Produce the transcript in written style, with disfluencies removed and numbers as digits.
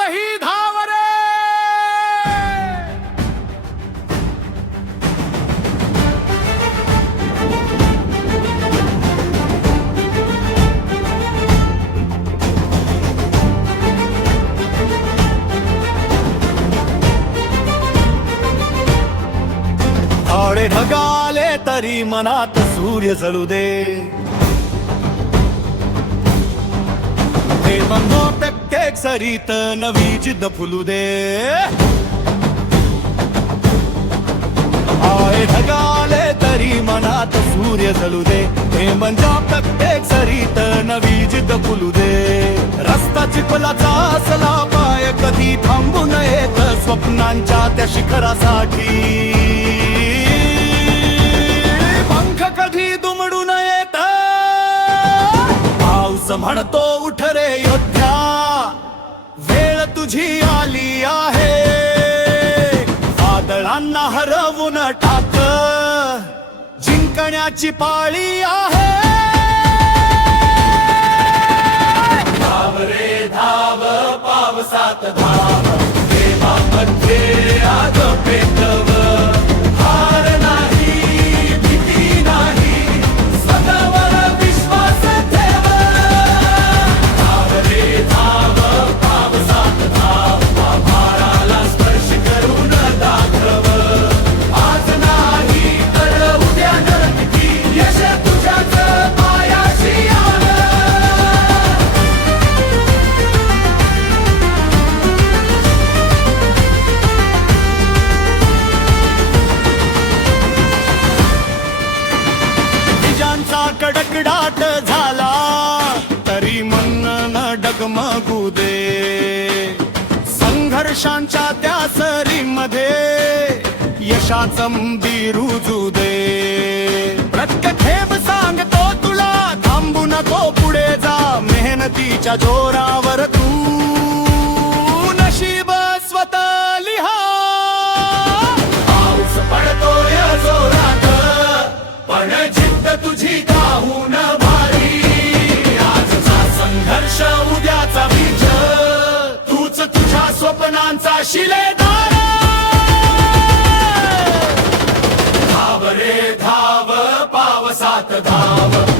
ही धाव रे. काळे ढगाले तरी मनात सूर्य जळू दे. ते बंधो प्रत्येक सरीत नवी जिद्द फुलू दे. काळे ढगाले तरी मनात सूर्य जळू दे. ते म्हणजे प्रत्येक सरीत नवी जिद्द फुलू दे. रस्ता चिखलाचा असला पाय कधी थांबू नयेत स्वप्नांच्या त्या शिखरासाठी. कधी दुमडू नयेत पाऊस म्हणतो उठ रे योद्ध्या, वेळ तुझी आली आहे. वादळांना हरवून टाक, जिंकण्याची पाळी आहे. धाव रे धाव पावसात धाव, प्रेमामध्ये आग पेटव. कडकडाट झाला तरी मन न डगमगू दे. संघर्षांच्या त्या सरीमध्ये यशाचं बी रुजू दे. प्रत्येक थेंब सांगतो तुला थांबू नको पुढे जा. मेहनतीच्या जोरावर तू नशीब स्वतः लिहा. पाऊस पडतोय जोरात पण जिद्द तुझी काहून भारी. आजचा संघर्ष उद्याचा बीज, तूच तुझ्या स्वप्नांचा शिलेदार. धाव रे धाव पावसात धाव.